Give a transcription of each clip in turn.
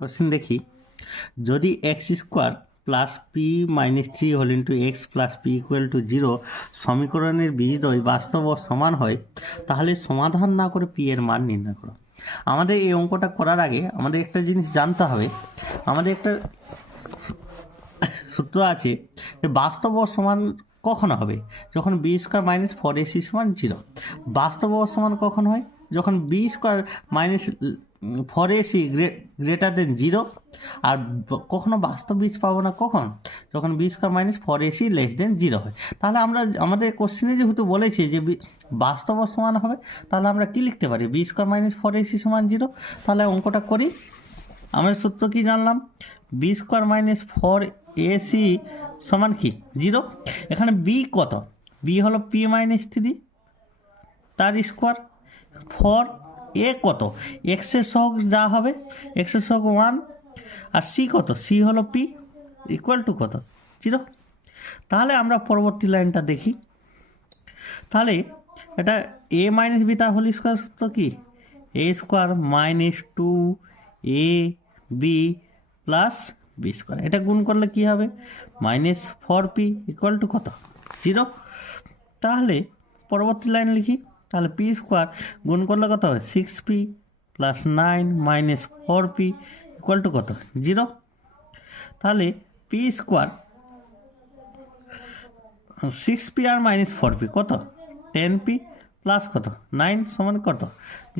Question দেখি, যদি x square plus p minus 3 whole into x plus p equal to 0 সমীকরণের বীজদ্বয় বাস্তব ও সমান হয়, তাহলে সমাধান না করে পি এর মান নির্ণয় করো। আমাদের এই অঙ্কটা করার আগে আমাদের একটা জিনিস জানতে হবে। আমাদের একটা সূত্র আছে যে বাস্তব ও সমান কখন হবে, যখন বি স্কোয়ার মাইনাস 4ac সমান 0। বাস্তব ও সমান কখন হয়, যখন b square minus 4ac greater than 0। আর কখনো বাস্তব বীজ পাবো না কখন, যখন b square minus 4ac less than 0 হয়। তাহলে আমরা আমাদের কোশ্চেনে যেহেতু বলেছি যে বাস্তব ও সমান হবে, তাহলে আমরা কি লিখতে পারি, বি স্কোয়ার মাইনাস 4ac সমান 0। তাহলে অঙ্কটা করি। আমরা সূত্র কি জানলাম, বি স্কোয়ার মাইনাস 4ac সমান কি 0। এখানে বি কত, বি হলো পি মাইনাস 3 তার স্কোয়ার, 4 এ কত এক্সের সহগ যা হবে, এক্সের সহগ 1, আর সি কত, সি হলো পি ইকুয়াল টু কত 0। তাহলে আমরা পরবর্তী লাইনটা দেখি। তাহলে এটা এ মাইনাস বি তার হোল স্কোয়ার সূত্র কি, A square minus 2ab plus B square, এটা গুণ করলে কি হবে, মাইনাস 4p ইকুয়াল টু কত 0। তাহলে পরবর্তী লাইন লিখি। তাহলে পি স্কোয়ার গুণ করলে কত হবে, 6p plus 9 minus 4p equal to কত 0। তাহলে পি স্কোয়ার 6p আর মাইনাস 4p কত 10p প্লাস কত 9 সমান কত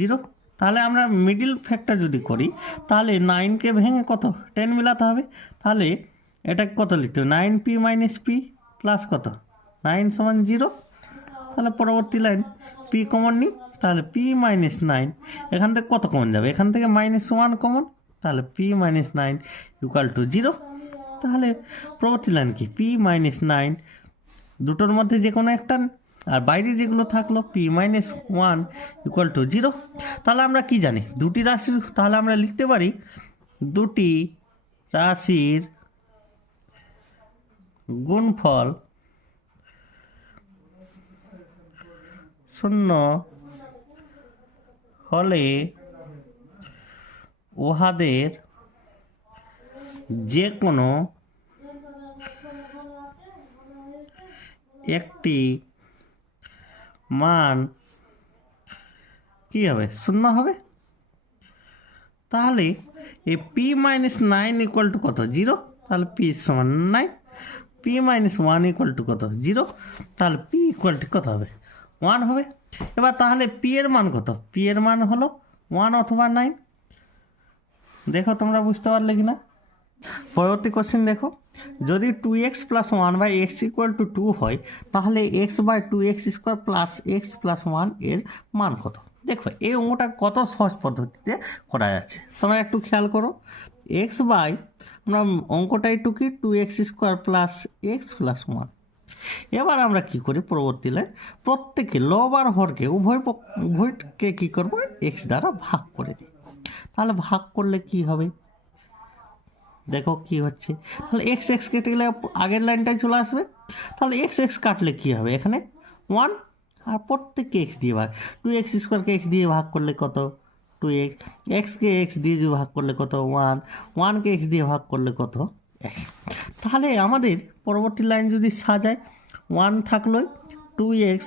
0। তাহলে আমরা মিডিল ফ্যাক্টর যদি করি, তাহলে 9কে ভেঙে কত 10 মিলাতে হবে। তাহলে এটা কত লিখতে হবে, 9p মাইনাস p প্লাস কত 9 সমান 0। তাহলে পরবর্তী লাইন পি কমন নিই, তাহলে পি মাইনাস 9, এখান থেকে কত কমন যাবে, এখান থেকে মাইনাস 1 কমন, তাহলে পি মাইনাস 9 ইকুয়াল টু 0। তাহলে পরবর্তী লাইন কি, পি মাইনাস 9 দুটোর মধ্যে যে কোনো একটা, আর বাইরে যেগুলো থাকলো পি মাইনাস 1 ইকুয়াল টু 0। তাহলে আমরা কি জানি, দুটি রাশির, তাহলে আমরা লিখতে পারি দুটি রাশির গুণফল 0 হলে উহাদের যে কোনো একটি মান কি হবে, 0 হবে। তাহলে এই পি মাইনাস 9 ইকুয়াল টু কত 0, তাহলে পি সমান 9, পি মাইনাস 1 ইকুয়াল টু কত 0, তাহলে পি ইকুয়াল টু কত হবে 1 হবে। এবার তাহলে পি এর মান কত, পি এর মান হলো 1 অথবা 9। দেখো তোমরা বুঝতে পারলে কি না। পরবর্তী কোশ্চেন দেখো, যদি 2x plus 1 by x equal to 2 হয়, তাহলে x by 2x square plus x plus 1 এর মান কত। দেখো এই অঙ্কটা কত সহজ পদ্ধতিতে করা যাচ্ছে, তোমরা একটু খেয়াল করো। x বাই, আমরা অঙ্কটা একটু কি 2x square plus x plus 1। এবার আমরা কি করি, পরবর্তী লাইন প্রত্যেকে লব আর হরকে উভয়কে কি করবো, এক্স দ্বারা ভাগ করে দিই। তাহলে ভাগ করলে কি হবে, দেখো কি হচ্ছে, তাহলে এক্স এক্স কেটে গেলে আগের লাইনটাই চলে আসবে। তাহলে এক্স এক্স কাটলে কি হবে, এখানে 1, আর প্রত্যেককে এক্স দিয়ে ভাগ, 2x স্কোয়ারকে এক্স দিয়ে ভাগ করলে কত 2x, এক্সকে এক্স দিয়ে ভাগ করলে কত 1, 1কে এক্স দিয়ে ভাগ করলে কত x। তাহলে আমাদের পরবর্তী লাইন যদি সাজায়, 1 থাকলো 2x,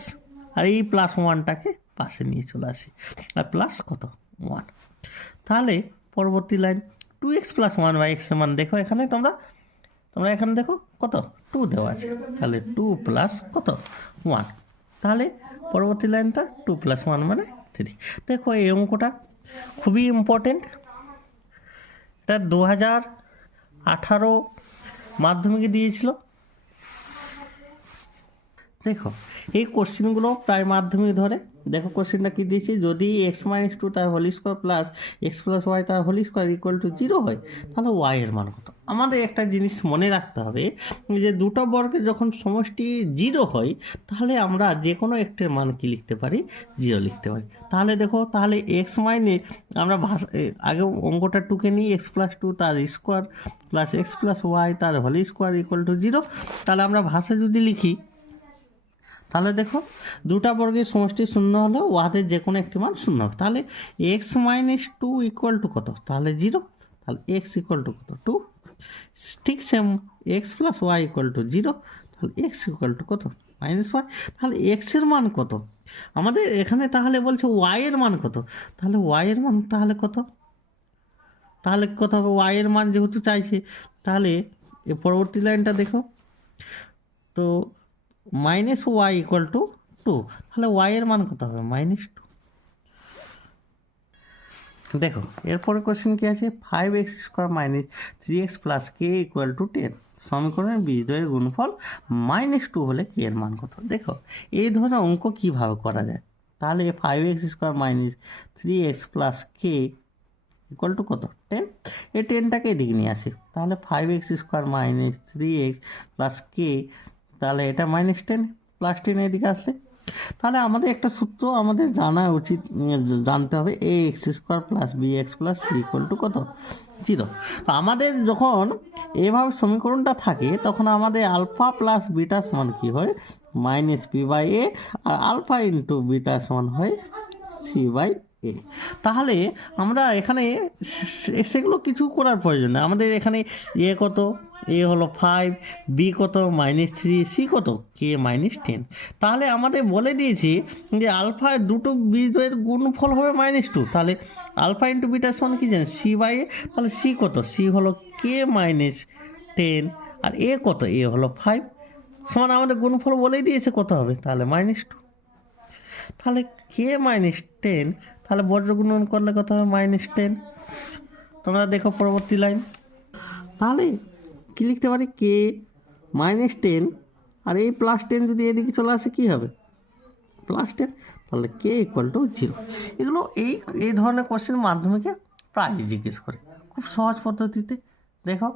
আর এই প্লাস 1টাকে পাশে নিয়ে চলে আসি, আর প্লাস কত 1। তাহলে পরবর্তী line 2x plus 1 by x সমান, দেখো এখানে তোমরা এখানে দেখো কত 2 দেওয়া আছে, তাহলে 2 প্লাস কত 1। তাহলে পরবর্তী লাইনটা 2 প্লাস 1 মানে 3। দেখো এই অঙ্কটা খুবই ইম্পর্টেন্ট, এটা 2018 মাধ্যমিকে দিয়েছিল। দেখো এই কোশ্চেনগুলো প্রায় মাধ্যমিক ধরে। দেখো কোশ্চেনটা কি দিয়েছে, যদি x মাইনাস 2 তার whole square plus x plus y তার হোল স্কোয়ার ইকুয়াল টু 0 হয়, তাহলে y এর মান কত। আমাদের একটা জিনিস মনে রাখতে হবে যে দুটো বর্গের যখন সমষ্টি 0 হয়, তাহলে আমরা যে কোনো একটির মান কি লিখতে পারি, 0 লিখতে পারি। তাহলে দেখো, তাহলে x মাইনে আমরা আগে অঙ্কটা টুকে নিই, এক্স প্লাস 2 তার square plus x plus y তার হোল স্কোয়ার ইকুয়াল টু 0। তাহলে আমরা ভাষা যদি লিখি, তাহলে দেখো দুটা বর্গের সমষ্টি 0 হলে উহাদের যে কোনো একটি মান 0 হবে। তাহলে x মাইনাস 2 ইকুয়াল টু কত, তাহলে 0। তাহলে এক্স ইকুয়াল টু কত 2। ঠিক same x plus y equal to 0, তাহলে এক্স ইকুয়াল টু কত -y। তাহলে এক্সের মান কত আমাদের এখানে, তাহলে বলছে ওয়াই এর মান কত, তাহলে ওয়াই এর মান তাহলে কত, তাহলে কত হবে ওয়াই এর মান যেহেতু চাইছে, তাহলে এ পরবর্তী লাইনটা দেখো তো -y ইকুয়াল টু 2, তাহলে ওয়াই এর মান কত হবে -2। দেখো এরপরে কোশ্চেন কি আছে, 5x square minus 3x plus K equal to 10, সমীকরণের বীজদ্বয়ের গুণফল -2 হলে কে এর মান কত। দেখো এই ধরনের অঙ্ক কীভাবে করা যায়, তাহলে 5x square minus 3x plus K equal to কত 10, এই 10টাকে এদিকে নিয়ে আসি, তাহলে 5x square minus 3x plus কে, তাহলে এটা -10 প্লাস 10 এদিকে আসলে, তাহলে আমাদের একটা সূত্র আমাদের জানা উচিত, জানতে হবে A x square plus B x plus C equal to কত 0। তো আমাদের যখন এভাবে সমীকরণটা থাকে তখন আমাদের আলফা প্লাস বিটা সমান কী হয় -p/a, আর আলফা ইন্টু বিটা সমান হয় c/a। তাহলে আমরা এখানে সেগুলো কিছু করার প্রয়োজন নেই, আমাদের এখানে এ কত, এ হলো 5, বি কত -3, সি কত কে -10। তাহলে আমাদের বলে দিয়েছি যে আলফা দুটো বীজদ্বয়ের গুণফল হবে -2, তাহলে আলফা ইন্টু বিটা সমান কি জানেন c/a, তাহলে সি কত, সি হলো কে -10, আর এ কত, এ হলো 5, সমান আমাদের গুণফল বলেই দিয়েছে কত হবে, তাহলে -2। তাহলে কে -10, তাহলে বজ্র গুণন করলে কত হবে -10। তোমরা দেখো পরবর্তী লাইন, তাহলে কী লিখতে পারি কে -10, আর এই +10 যদি এদিকে চলে আসে কী হবে +10, তাহলে কে ইকুয়াল টু 0। এগুলো এই ধরনের কোশ্চেন মাধ্যমিকে প্রায় জিজ্ঞেস করে, খুব সহজ পদ্ধতিতে। দেখো